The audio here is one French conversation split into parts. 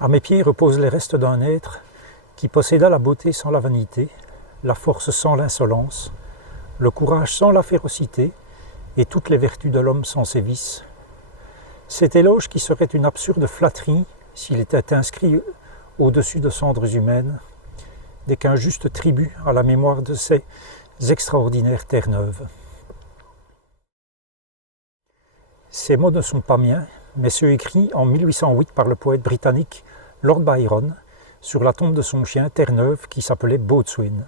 À mes pieds reposent les restes d'un être qui posséda la beauté sans la vanité, la force sans l'insolence, le courage sans la férocité et toutes les vertus de l'homme sans ses vices. Cet éloge qui serait une absurde flatterie s'il était inscrit au-dessus de cendres humaines, n'est qu'un juste tribut à la mémoire de ces extraordinaires Terre-Neuve. Ces mots ne sont pas miens, mais ceux écrits en 1808 par le poète britannique Lord Byron sur la tombe de son chien Terre-Neuve qui s'appelait Boatswain.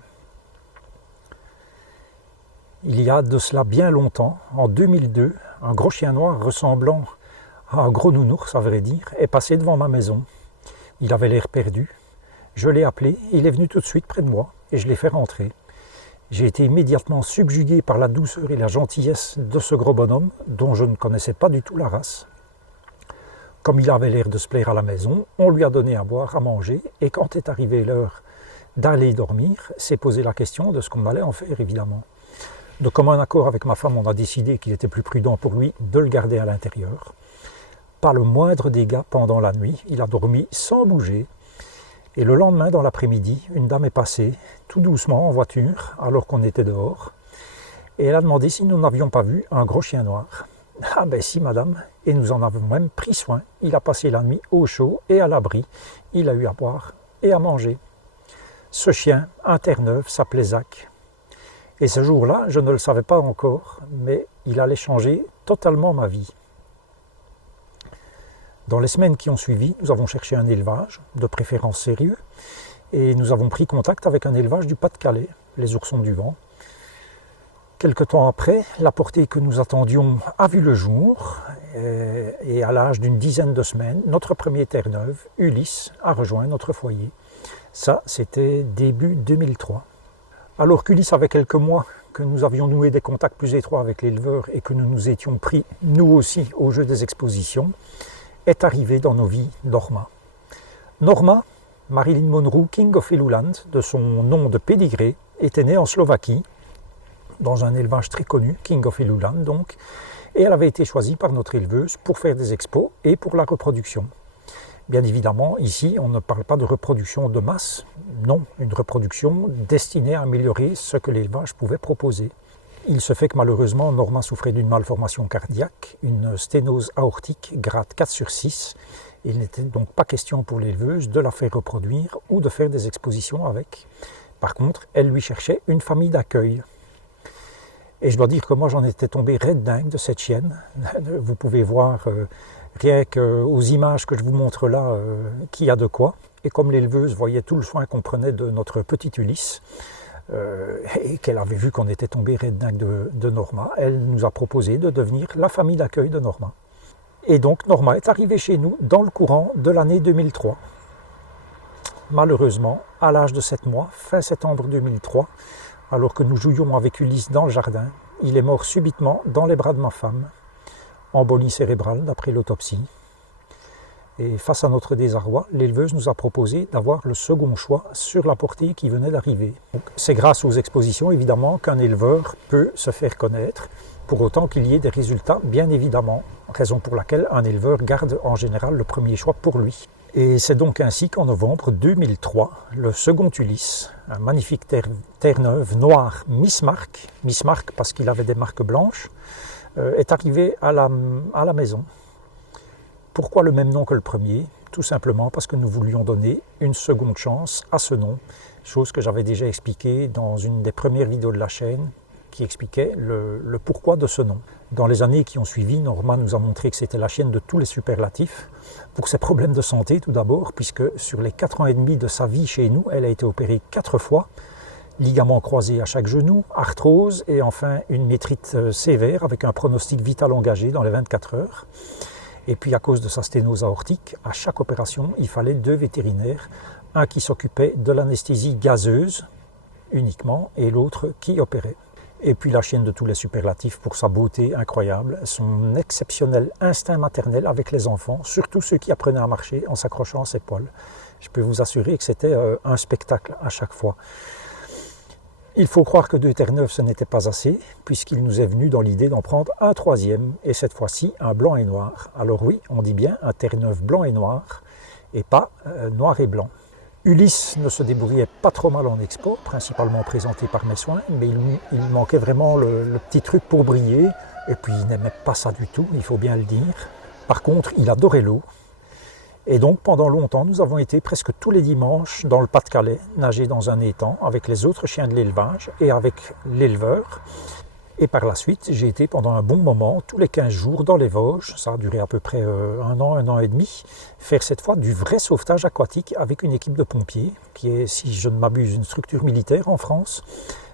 Il y a de cela bien longtemps, en 2002, un gros chien noir ressemblant à un gros nounours, à vrai dire, est passé devant ma maison. Il avait l'air perdu. Je l'ai appelé, il est venu tout de suite près de moi et je l'ai fait rentrer. J'ai été immédiatement subjugué par la douceur et la gentillesse de ce gros bonhomme, dont je ne connaissais pas du tout la race. Comme il avait l'air de se plaire à la maison, on lui a donné à boire, à manger, et quand est arrivée l'heure d'aller dormir, s'est posé la question de ce qu'on allait en faire, évidemment. De commun accord avec ma femme, on a décidé qu'il était plus prudent pour lui de le garder à l'intérieur. Pas le moindre dégât pendant la nuit, il a dormi sans bouger. Et le lendemain, dans l'après-midi, une dame est passée, tout doucement, en voiture, alors qu'on était dehors. Et elle a demandé si nous n'avions pas vu un gros chien noir. Ah ben si, madame, et nous en avons même pris soin. Il a passé la nuit au chaud et à l'abri. Il a eu à boire et à manger. Ce chien, un Terre-Neuve, s'appelait Zach. Et ce jour-là, je ne le savais pas encore, mais il allait changer totalement ma vie. Dans les semaines qui ont suivi, nous avons cherché un élevage, de préférence sérieux, et nous avons pris contact avec un élevage du Pas-de-Calais, les Oursons du Vent. Quelque temps après, la portée que nous attendions a vu le jour, et à l'âge d'une dizaine de semaines, notre premier Terre-Neuve, Ulysse, a rejoint notre foyer. Ça, c'était début 2003. Alors qu'Ulysse avait quelques mois, que nous avions noué des contacts plus étroits avec l'éleveur et que nous nous étions pris, nous aussi, au jeu des expositions, est arrivée dans nos vies Norma. Norma, Marilyn Monroe, King of Illuland, de son nom de pédigré, était née en Slovaquie, dans un élevage très connu, King of Illuland donc, et elle avait été choisie par notre éleveuse pour faire des expos et pour la reproduction. Bien évidemment, ici, on ne parle pas de reproduction de masse, non, une reproduction destinée à améliorer ce que l'élevage pouvait proposer. Il se fait que malheureusement, Norma souffrait d'une malformation cardiaque, une sténose aortique grade 4/6. Il n'était donc pas question pour l'éleveuse de la faire reproduire ou de faire des expositions avec. Par contre, elle lui cherchait une famille d'accueil. Et je dois dire que moi, j'en étais tombé raide dingue de cette chienne. Vous pouvez voir rien qu'aux images que je vous montre là, qu'il y a de quoi. Et comme l'éleveuse voyait tout le soin qu'on prenait de notre petit Ulysse, et qu'elle avait vu qu'on était tombé raide dingue de Norma, elle nous a proposé de devenir la famille d'accueil de Norma. Et donc Norma est arrivée chez nous dans le courant de l'année 2003. Malheureusement, à l'âge de 7 mois, fin septembre 2003, alors que nous jouions avec Ulysse dans le jardin, il est mort subitement dans les bras de ma femme, embolie cérébrale d'après l'autopsie. Et face à notre désarroi, l'éleveuse nous a proposé d'avoir le second choix sur la portée qui venait d'arriver. C'est grâce aux expositions, évidemment, qu'un éleveur peut se faire connaître, pour autant qu'il y ait des résultats, bien évidemment, raison pour laquelle un éleveur garde en général le premier choix pour lui. Et c'est donc ainsi qu'en novembre 2003, le second Ulysse, un magnifique Terre-Neuve noir Miss Mark parce qu'il avait des marques blanches, est arrivé à la maison. Pourquoi le même nom que le premier? Tout simplement parce que nous voulions donner une seconde chance à ce nom, chose que j'avais déjà expliquée dans une des premières vidéos de la chaîne qui expliquait le pourquoi de ce nom. Dans les années qui ont suivi, Norma nous a montré que c'était la chienne de tous les superlatifs. Pour ses problèmes de santé tout d'abord, puisque sur les 4 ans et demi de sa vie chez nous, elle a été opérée 4 fois, ligaments croisés à chaque genou, arthrose et enfin une métrite sévère avec un pronostic vital engagé dans les 24 heures. Et puis à cause de sa sténose aortique, à chaque opération, il fallait 2 vétérinaires, un qui s'occupait de l'anesthésie gazeuse uniquement et l'autre qui opérait. Et puis la chienne de tous les superlatifs pour sa beauté incroyable, son exceptionnel instinct maternel avec les enfants, surtout ceux qui apprenaient à marcher en s'accrochant à ses poils. Je peux vous assurer que c'était un spectacle à chaque fois. Il faut croire que 2 Terre-Neuve ce n'était pas assez, puisqu'il nous est venu dans l'idée d'en prendre un 3e, et cette fois-ci un blanc et noir. Alors oui, on dit bien un Terre-Neuve blanc et noir, et pas noir et blanc. Ulysse ne se débrouillait pas trop mal en expo, principalement présenté par mes soins, mais il manquait vraiment le petit truc pour briller, et puis il n'aimait pas ça du tout, il faut bien le dire. Par contre, il adorait l'eau, et donc pendant longtemps, nous avons été presque tous les dimanches dans le Pas-de-Calais, nager dans un étang avec les autres chiens de l'élevage et avec l'éleveur. Et par la suite, j'ai été pendant un bon moment, tous les 15 jours, dans les Vosges, ça a duré à peu près un an et demi, faire cette fois du vrai sauvetage aquatique avec une équipe de pompiers, qui est, si je ne m'abuse, une structure militaire en France.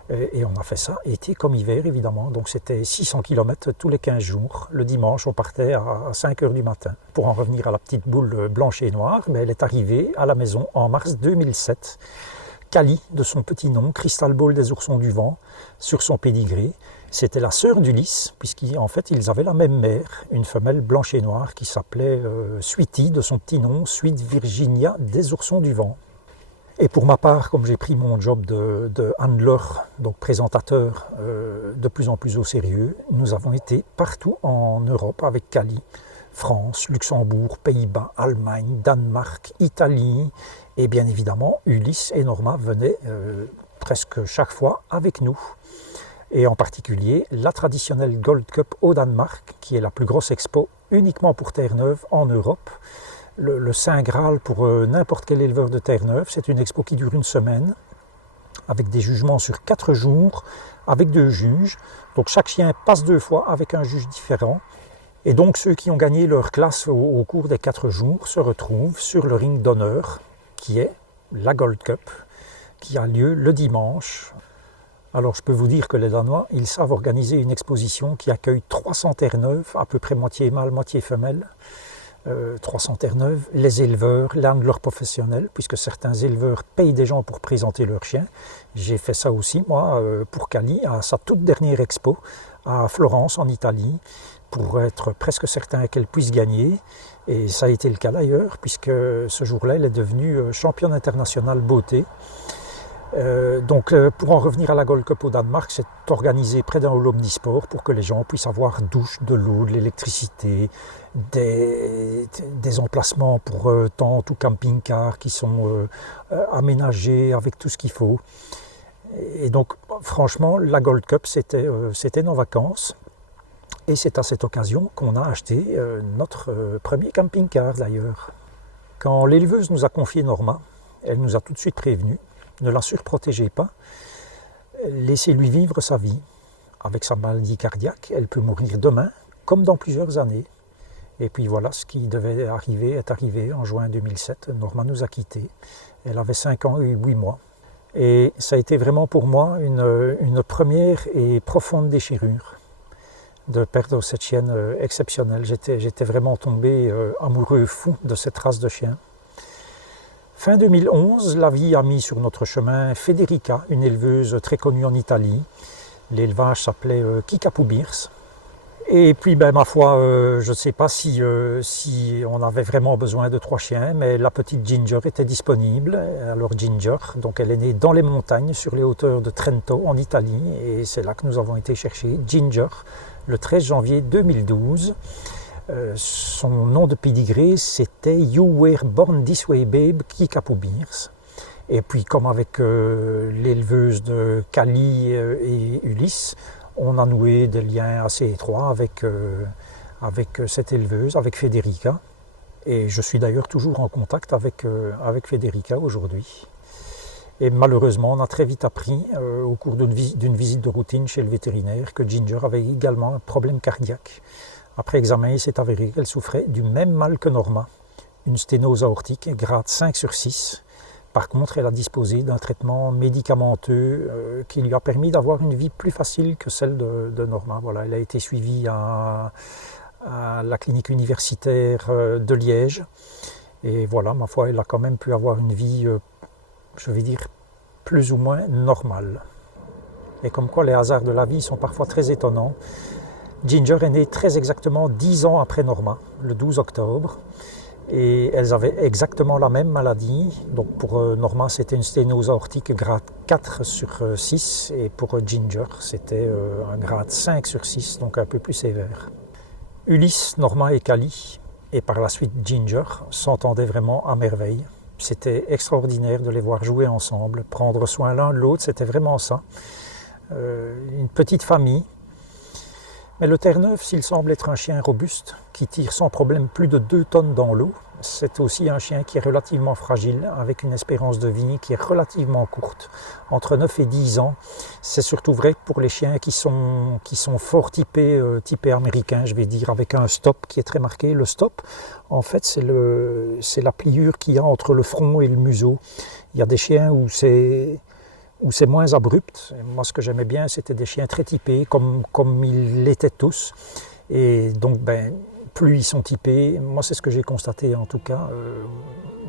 Et on a fait ça été comme hiver, évidemment. Donc c'était 600 km tous les 15 jours. Le dimanche, on partait à 5 heures du matin. Pour en revenir à la petite boule blanche et noire, mais elle est arrivée à la maison en mars 2007. Cali, de son petit nom, Crystal Ball des oursons du vent, sur son pédigré. C'était la sœur d'Ulysse, puisqu'en fait ils avaient la même mère, une femelle blanche et noire qui s'appelait Sweetie, de son petit nom, Sweet Virginia des oursons du vent. Et pour ma part, comme j'ai pris mon job de handler, donc présentateur, de plus en plus au sérieux, nous avons été partout en Europe avec Cali, France, Luxembourg, Pays-Bas, Allemagne, Danemark, Italie, et bien évidemment Ulysse et Norma venaient presque chaque fois avec nous. Et en particulier la traditionnelle Gold Cup au Danemark, qui est la plus grosse expo uniquement pour Terre-Neuve en Europe. Le Saint Graal pour n'importe quel éleveur de Terre-Neuve, c'est une expo qui dure une semaine, avec des jugements sur 4 jours, avec 2 juges. Donc chaque chien passe 2 fois avec un juge différent. Et donc ceux qui ont gagné leur classe au cours des 4 jours se retrouvent sur le ring d'honneur, qui est la Gold Cup, qui a lieu le dimanche. Alors je peux vous dire que les Danois, ils savent organiser une exposition qui accueille 300 Terre-Neuve, à peu près moitié mâle, moitié femelle. 300 Terre-Neuve, les éleveurs, l'handler professionnel, puisque certains éleveurs payent des gens pour présenter leurs chiens. J'ai fait ça aussi, moi, pour Cali, à sa toute dernière expo, à Florence, en Italie, pour être presque certain qu'elle puisse gagner. Et ça a été le cas d'ailleurs, puisque ce jour-là, elle est devenue championne internationale beauté. Donc pour en revenir à la Gold Cup au Danemark, c'est organisé près d'un hall omnisport pour que les gens puissent avoir douche, de l'eau, de l'électricité, des emplacements pour tentes ou camping-cars qui sont aménagés avec tout ce qu'il faut. Et donc franchement, la Gold Cup c'était nos vacances. Et c'est à cette occasion qu'on a acheté notre premier camping-car d'ailleurs. Quand l'éleveuse nous a confié Norma, elle nous a tout de suite prévenus. Ne la surprotégez pas, laissez-lui vivre sa vie. Avec sa maladie cardiaque, elle peut mourir demain, comme dans plusieurs années. Et puis voilà, ce qui devait arriver est arrivé en juin 2007. Norma nous a quittés. Elle avait 5 ans et 8 mois. Et ça a été vraiment pour moi une première et profonde déchirure de perdre cette chienne exceptionnelle. J'étais vraiment tombé amoureux, fou de cette race de chien. Fin 2011, la vie a mis sur notre chemin Federica, une éleveuse très connue en Italie. L'élevage s'appelait Kickapoo-Beers. Et puis, ma foi, je ne sais pas si on avait vraiment besoin de 3 chiens, mais la petite Ginger était disponible. Alors Ginger, donc elle est née dans les montagnes, sur les hauteurs de Trento, en Italie. Et c'est là que nous avons été chercher Ginger, le 13 janvier 2012. Son nom de pédigré, c'était You Were Born This Way Babe, Kickapoo-Beers. Et puis, comme avec l'éleveuse de Cali et Ulysse, on a noué des liens assez étroits avec cette éleveuse, avec Federica. Et je suis d'ailleurs toujours en contact avec Federica aujourd'hui. Et malheureusement, on a très vite appris, au cours d'une visite de routine chez le vétérinaire, que Ginger avait également un problème cardiaque. Après examen, il s'est avéré qu'elle souffrait du même mal que Norma, une sténose aortique grade 5/6. Par contre, elle a disposé d'un traitement médicamenteux qui lui a permis d'avoir une vie plus facile que celle de Norma. Voilà, elle a été suivie à la clinique universitaire de Liège. Et voilà, ma foi, elle a quand même pu avoir une vie, je vais dire, plus ou moins normale. Et comme quoi les hasards de la vie sont parfois très étonnants. Ginger est née très exactement 10 ans après Norma, le 12 octobre. Et elles avaient exactement la même maladie. Donc pour Norma, c'était une sténose aortique grade 4/6. Et pour Ginger, c'était un grade 5/6, donc un peu plus sévère. Ulysse, Norma et Cali Et par la suite, Ginger s'entendait vraiment à merveille. C'était extraordinaire de les voir jouer ensemble, prendre soin l'un de l'autre, c'était vraiment ça. Une petite famille. Mais le Terre-Neuve, s'il semble être un chien robuste, qui tire sans problème plus de 2 tonnes dans l'eau, c'est aussi un chien qui est relativement fragile, avec une espérance de vie qui est relativement courte, entre 9 et 10 ans. C'est surtout vrai pour les chiens qui sont fort typés américains, je vais dire, avec un stop qui est très marqué. Le stop, en fait, c'est la pliure qu'il y a entre le front et le museau. Il y a des chiens où c'est moins abrupt. Moi, ce que j'aimais bien, c'était des chiens très typés, comme ils l'étaient tous. Et donc, plus ils sont typés, moi c'est ce que j'ai constaté en tout cas,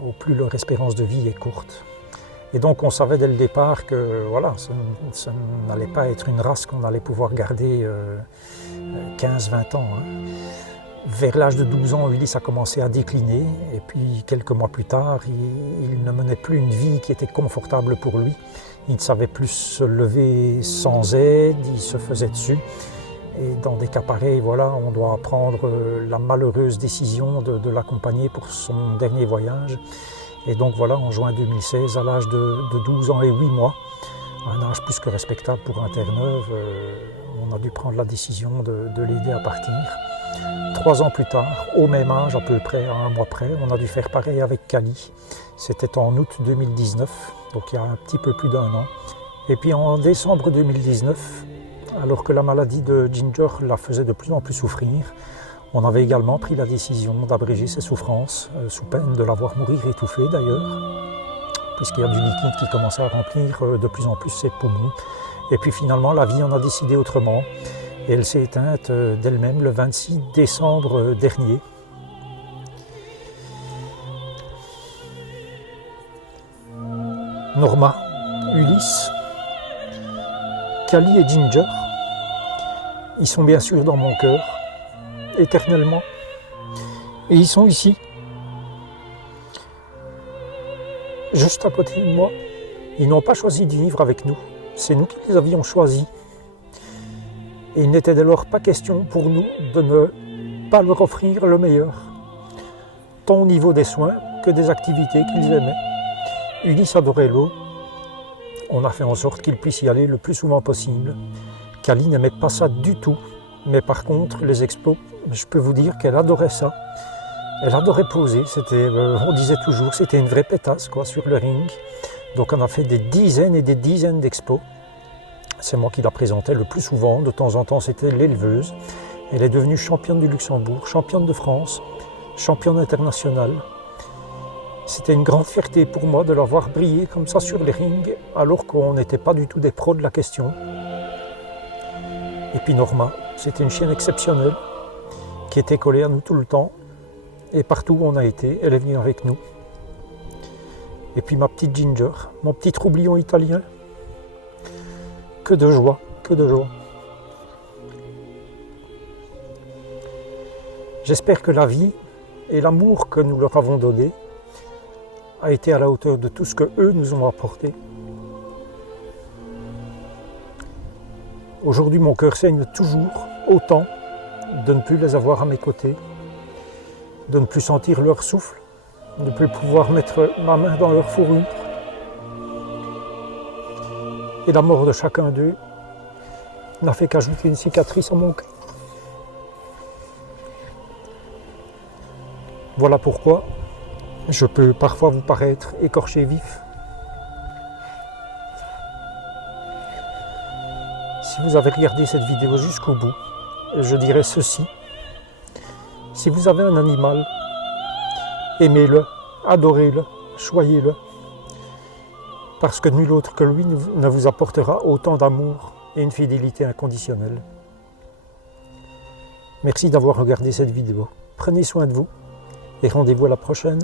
au plus leur espérance de vie est courte. Et donc on savait dès le départ que voilà, ça n'allait pas être une race qu'on allait pouvoir garder 15-20 ans. Vers l'âge de 12 ans, Ulysse a commencé à décliner, et puis quelques mois plus tard, il ne menait plus une vie qui était confortable pour lui. Il ne savait plus se lever sans aide, il se faisait dessus. Et dans des cas pareils, voilà, on doit prendre la malheureuse décision de l'accompagner pour son dernier voyage. Et donc voilà, en juin 2016, à l'âge de 12 ans et 8 mois, un âge plus que respectable pour un Terre-Neuve, on a dû prendre la décision de l'aider à partir. 3 ans plus tard, au même âge, à peu près, à un mois près, on a dû faire pareil avec Kali. C'était en août 2019, donc il y a un petit peu plus d'1 an. Et puis en décembre 2019, alors que la maladie de Ginger la faisait de plus en plus souffrir, on avait également pris la décision d'abréger ses souffrances, sous peine de la voir mourir étouffée d'ailleurs, puisqu'il y a du liquide qui commençait à remplir de plus en plus ses poumons. Et puis finalement, la vie en a décidé autrement, et elle s'est éteinte d'elle-même le 26 décembre dernier. Norma, Ulysse, Kali et Ginger, ils sont bien sûr dans mon cœur, éternellement, et ils sont ici, juste à côté de moi. Ils n'ont pas choisi de vivre avec nous, c'est nous qui les avions choisis. Et il n'était dès lors pas question pour nous de ne pas leur offrir le meilleur, tant au niveau des soins que des activités qu'ils aimaient. Ulysse adorait l'eau, on a fait en sorte qu'il puisse y aller le plus souvent possible. Kali n'aimait pas ça du tout, mais par contre les expos, je peux vous dire qu'elle adorait ça. Elle adorait poser, on disait toujours, c'était une vraie pétasse quoi, sur le ring. Donc on a fait des dizaines et des dizaines d'expos. C'est moi qui la présentais le plus souvent, de temps en temps c'était l'éleveuse. Elle est devenue championne du Luxembourg, championne de France, championne internationale. C'était une grande fierté pour moi de la voir briller comme ça sur les rings, alors qu'on n'était pas du tout des pros de la question. Et puis Norma, c'était une chienne exceptionnelle, qui était collée à nous tout le temps, et partout où on a été, elle est venue avec nous. Et puis ma petite Ginger, mon petit troublion italien, que de joie, que de joie. J'espère que la vie et l'amour que nous leur avons donné a été à la hauteur de tout ce qu'eux nous ont apporté. Aujourd'hui, mon cœur saigne toujours autant de ne plus les avoir à mes côtés, de ne plus sentir leur souffle, de ne plus pouvoir mettre ma main dans leur fourrure. Et la mort de chacun d'eux n'a fait qu'ajouter une cicatrice à mon cœur. Voilà pourquoi je peux parfois vous paraître écorché vif. Si vous avez regardé cette vidéo jusqu'au bout, je dirais ceci. Si vous avez un animal, aimez-le, adorez-le, choyez-le, parce que nul autre que lui ne vous apportera autant d'amour et une fidélité inconditionnelle. Merci d'avoir regardé cette vidéo. Prenez soin de vous et rendez-vous à la prochaine.